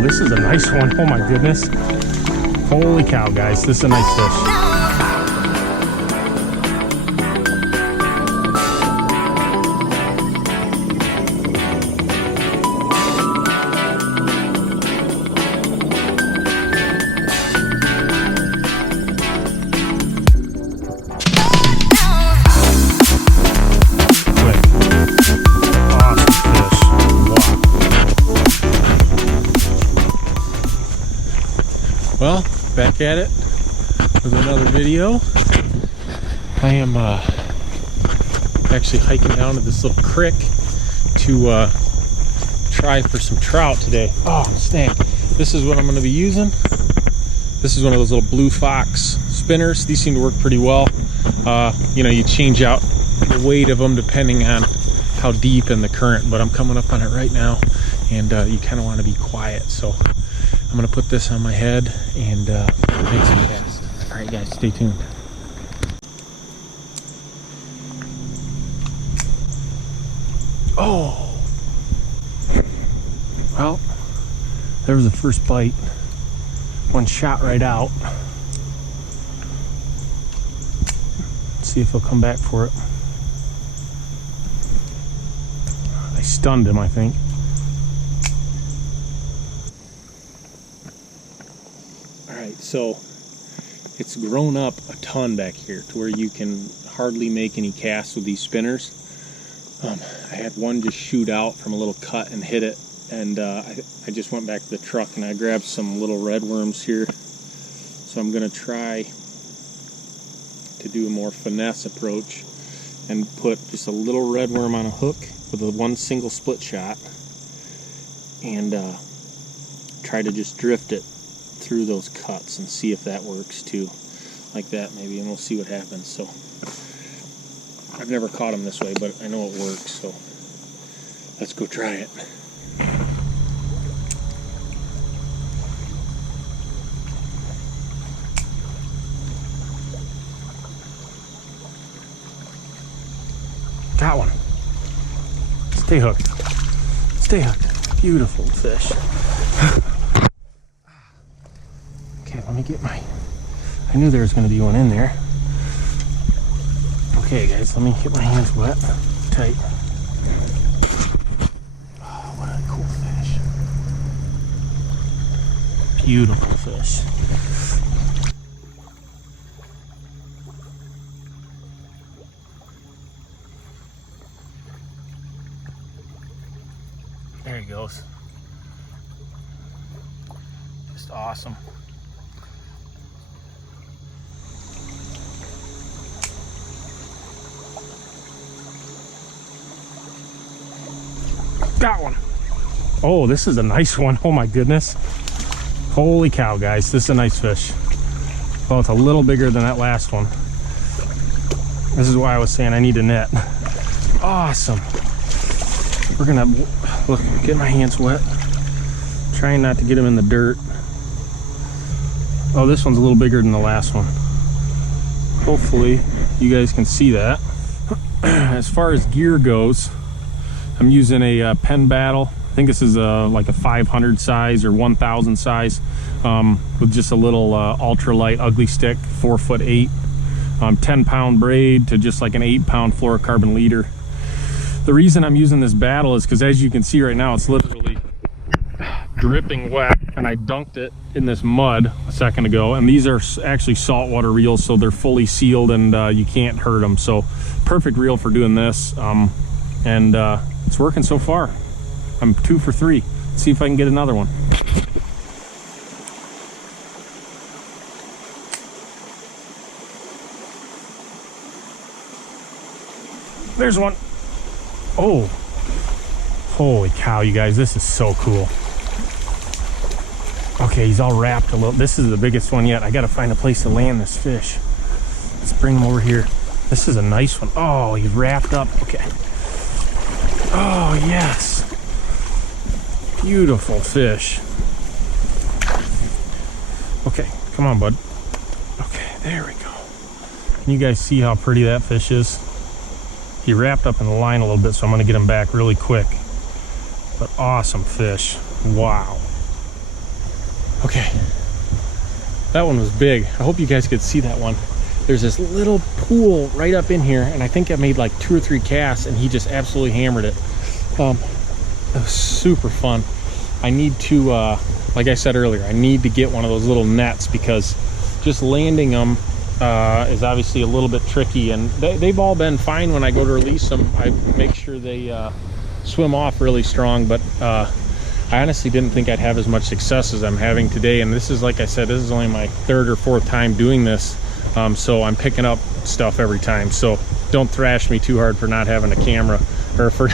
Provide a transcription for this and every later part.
Oh, this is a nice one. Oh my goodness. Holy cow, guys. This is a nice fish. Well, back at it with another video. I am actually hiking down to this little creek to try for some trout today. Oh, snake. This is what I'm going to be using. This is one of those little blue fox spinners. These seem to work pretty well. You know, you change out the weight of them depending on how deep in the current, but I'm coming up on it right now, and you kind of want to be quiet. So I'm gonna put this on my head and make some cast. All right, guys, stay tuned. Oh, well, there was the first bite. One shot right out. Let's see if he'll come back for it. I stunned him, I think. So it's grown up a ton back here to where you can hardly make any casts with these spinners. I had one just shoot out from a little cut and hit it, and I just went back to the truck and I grabbed some little red worms here. So I'm going to try to do a more finesse approach and put just a little red worm on a hook with one single split shot and try to just drift it through those cuts and see if that works too, like that maybe, and we'll see what happens. So I've never caught them this way, but I know it works, so let's go try it. Got one. Stay hooked. Stay hooked. Beautiful fish. Okay, let me get my... I knew there was going to be one in there. Okay, guys, let me get my hands wet. Tight. Oh, what a cool fish. Beautiful fish. There he goes. Just awesome. Got one. Oh, this is a nice one. Oh my goodness. Holy cow, guys. This is a nice fish. Well, it's a little bigger than that last one. This is why I was saying I need a net. Awesome. We're gonna look, get my hands wet. Trying not to get them in the dirt. Oh, this one's a little bigger than the last one. Hopefully you guys can see that. As far as gear goes, I'm using a Penn Battle. I think this is like a 500 size or 1000 size with just a little ultralight ugly stick, 4'8", 10-pound braid to just like an 8-pound fluorocarbon leader. The reason I'm using this Battle is because, as you can see right now, it's literally dripping wet, and I dunked it in this mud a second ago, and these are actually saltwater reels, so they're fully sealed and you can't hurt them. So perfect reel for doing this, and it's working so far. I'm 2 for 3. Let's see if I can get another one. There's one. Oh, holy cow, you guys, this is so cool. Okay, he's all wrapped a little. This is the biggest one yet. I gotta find a place to land this fish. Let's bring him over here. This is a nice one. Oh, he's wrapped up. Okay. Oh, yes. Beautiful fish. Okay, come on, bud. Okay, there we go. Can you guys see how pretty that fish is? He wrapped up in the line a little bit, so I'm going to get him back really quick. But awesome fish. Wow. Okay, that one was big. I hope you guys could see that one. There's this little pool right up in here, and I think I made like 2 or 3 casts, and he just absolutely hammered it. It was super fun. I need to, like I said earlier, I need to get one of those little nets, because just landing them is obviously a little bit tricky, and they've all been fine when I go to release them. I make sure they swim off really strong, but I honestly didn't think I'd have as much success as I'm having today. And this is, like I said, this is only my 3rd or 4th time doing this, so I'm picking up stuff every time. So don't thrash me too hard for not having a camera, or for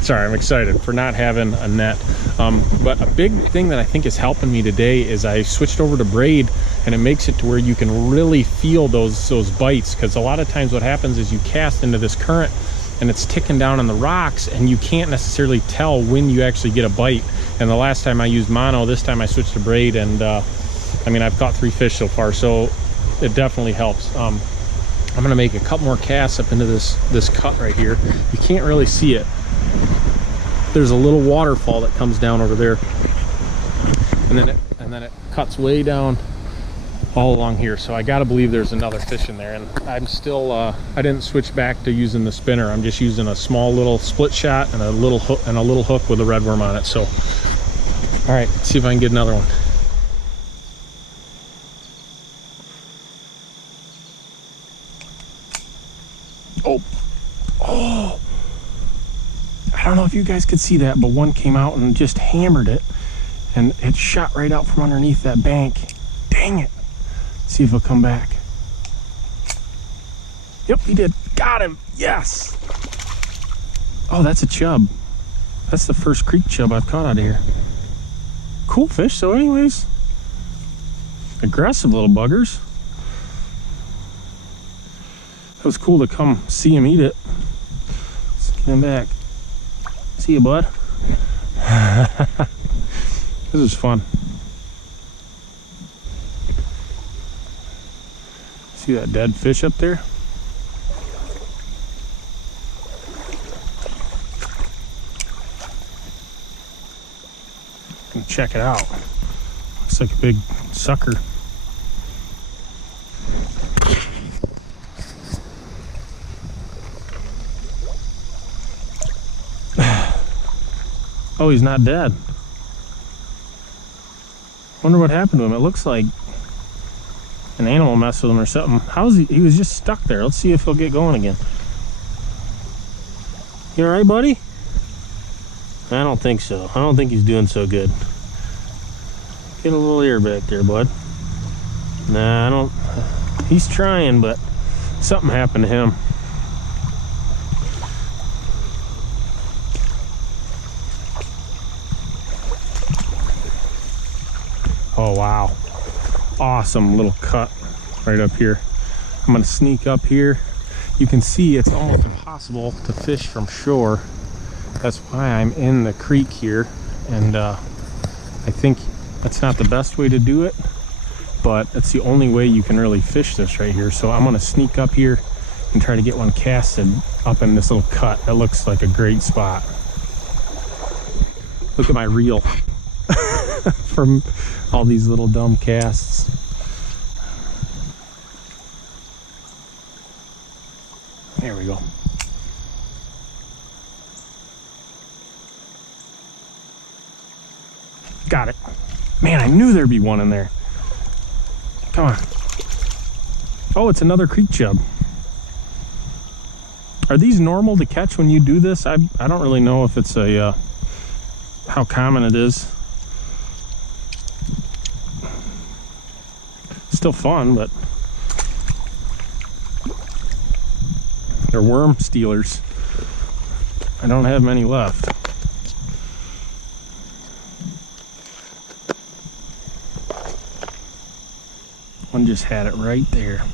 sorry, I'm excited for not having a net. But a big thing that I think is helping me today is I switched over to braid, and it makes it to where you can really feel those bites, because a lot of times what happens is you cast into this current and it's ticking down on the rocks, and you can't necessarily tell when you actually get a bite. And the last time I used mono, this time I switched to braid, and I mean, I've caught 3 fish so far, so it definitely helps. I'm gonna make a couple more casts up into this cut right here. You can't really see it. There's a little waterfall that comes down over there, and then it cuts way down all along here. So I gotta believe there's another fish in there, and I'm still I didn't switch back to using the spinner. I'm just using a small little split shot and a little hook with a red worm on it. So all right, let's see if I can get another one. Oh, I don't know if you guys could see that, but one came out and just hammered it, and it shot right out from underneath that bank. Dang it. Let's see if he'll come back. Yep, he did. Got him. Yes. Oh, that's a chub. That's the first creek chub I've caught out of here. Cool fish. So anyways, aggressive little buggers. It was cool to come see him eat it. Let's get him back. See you, bud. This is fun. See that dead fish up there? Check it out. Looks like a big sucker. Oh, he's not dead. Wonder what happened to him. It looks like an animal messed with him or something. How's he? He was just stuck there. Let's see if he'll get going again. You all right, buddy? I don't think so. I don't think he's doing so good. Get a little ear back there, bud. Nah, I don't. He's trying, but something happened to him. Oh, wow. Awesome little cut right up here. I'm gonna sneak up here. You can see it's almost impossible to fish from shore. That's why I'm in the creek here, and I think that's not the best way to do it, but it's the only way you can really fish this right here. So I'm gonna sneak up here and try to get one casted up in this little cut. That looks like a great spot. Look at my reel from all these little dumb casts. There we go. Got it. Man, I knew there'd be one in there. Come on. Oh, it's another creek chub. Are these normal to catch when you do this? I don't really know if it's a how common it is. Still fun, but they're worm stealers. I don't have many left. One just had it right there.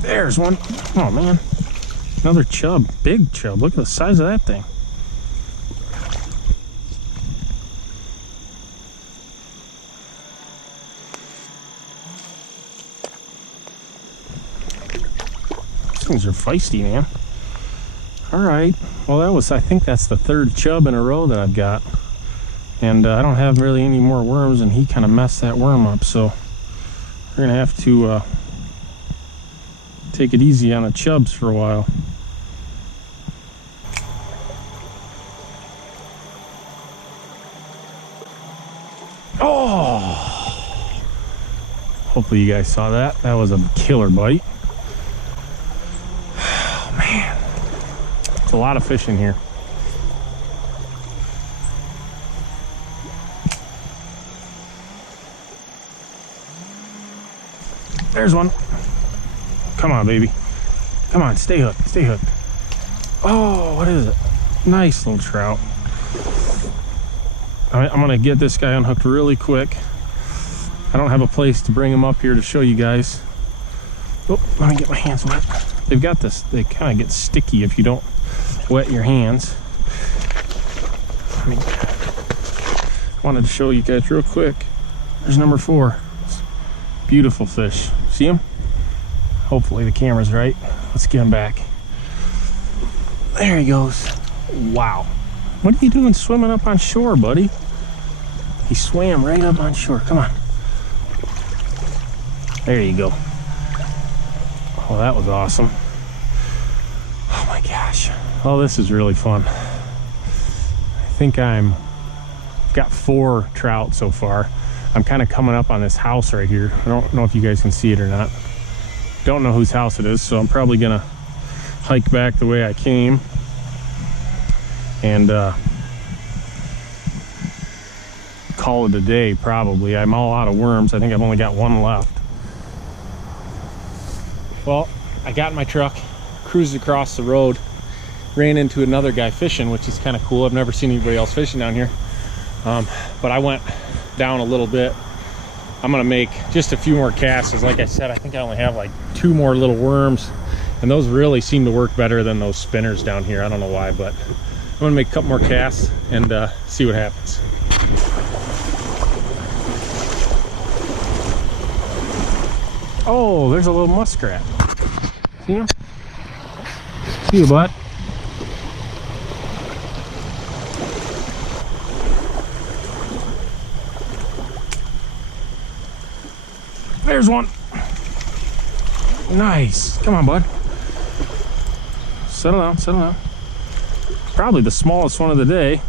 There's one. Oh man, another chub, big chub. Look at the size of that thing. things are feisty, man. All right, well that was, I think that's the third chub in a row that I've got. And I don't have really any more worms, and he kind of messed that worm up, so we're gonna have to take it easy on the chubs for a while. Oh! Hopefully you guys saw that. That was a killer bite. Oh man, it's a lot of fish in here. There's one. Come on, baby. Come on, stay hooked, stay hooked. Oh, what is it? Nice little trout. I'm gonna get this guy unhooked really quick. I don't have a place to bring him up here to show you guys. Oh, let me get my hands wet. They've got this, they kind of get sticky if you don't wet your hands. I wanted to show you guys real quick. There's number 4. Beautiful fish. See him? Hopefully the camera's right. Let's get him back. There he goes. Wow. What are you doing swimming up on shore, buddy? He swam right up on shore. Come on. There you go. Oh, that was awesome. Oh my gosh. Oh, this is really fun. I think I've got 4 trout so far. I'm kind of coming up on this house right here. I don't know if you guys can see it or not. Don't know whose house it is, so I'm probably gonna hike back the way I came and call it a day probably. I'm all out of worms. I think I've only got 1 left. Well, I got in my truck, cruised across the road, ran into another guy fishing, which is kind of cool. I've never seen anybody else fishing down here. But I went down a little bit. I'm gonna make just a few more casts. Like I said, I think I only have like 2 more little worms, and those really seem to work better than those spinners down here. I don't know why, but I'm gonna make a couple more casts and see what happens. Oh, there's a little muskrat. See him? See you, bud. There's one. Nice. Come on, bud. Settle down, settle down. Probably the smallest one of the day.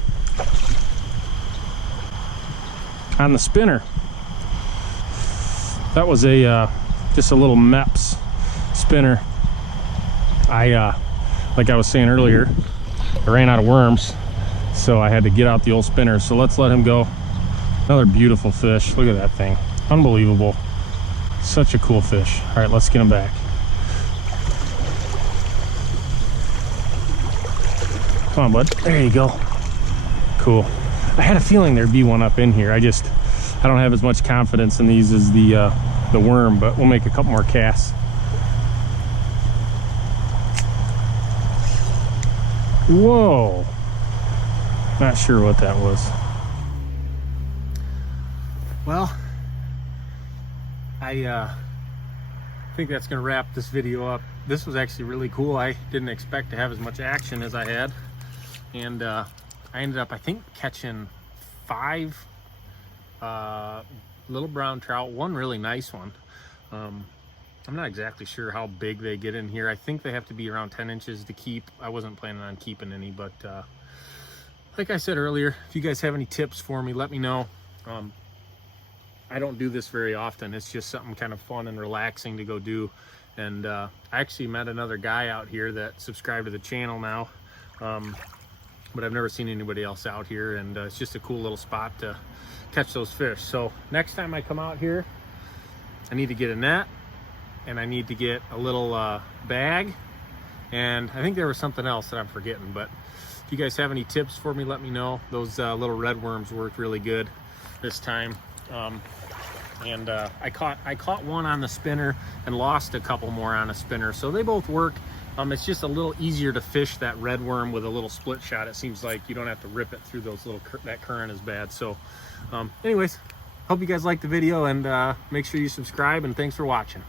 On the spinner. That was a just a little Meps spinner. Like I was saying earlier, I ran out of worms, so I had to get out the old spinner. So let's let him go. Another beautiful fish. Look at that thing. Unbelievable. Such a cool fish. All right, let's get him back. Come on, bud. There you go. Cool. I had a feeling there'd be one up in here. I don't have as much confidence in these as the worm, but we'll make a couple more casts. Whoa. Not sure what that was. Well, I think that's gonna wrap this video up. This was actually really cool. I didn't expect to have as much action as I had, and I ended up, I think, catching 5 little brown trout, 1 really nice one. I'm not exactly sure how big they get in here. I think they have to be around 10 inches to keep. I wasn't planning on keeping any, but like I said earlier, if you guys have any tips for me, let me know. I don't do this very often. It's just something kind of fun and relaxing to go do. And I actually met another guy out here that subscribed to the channel now, but I've never seen anybody else out here, and it's just a cool little spot to catch those fish. So next time I come out here, I need to get a net, and I need to get a little bag, and I think there was something else that I'm forgetting. But if you guys have any tips for me, let me know. Those little red worms worked really good this time. And I caught one on the spinner and lost a couple more on a spinner, so they both work. It's just a little easier to fish that red worm with a little split shot. It seems like you don't have to rip it through those little that current is bad. So anyways, hope you guys liked the video, and make sure you subscribe, and thanks for watching.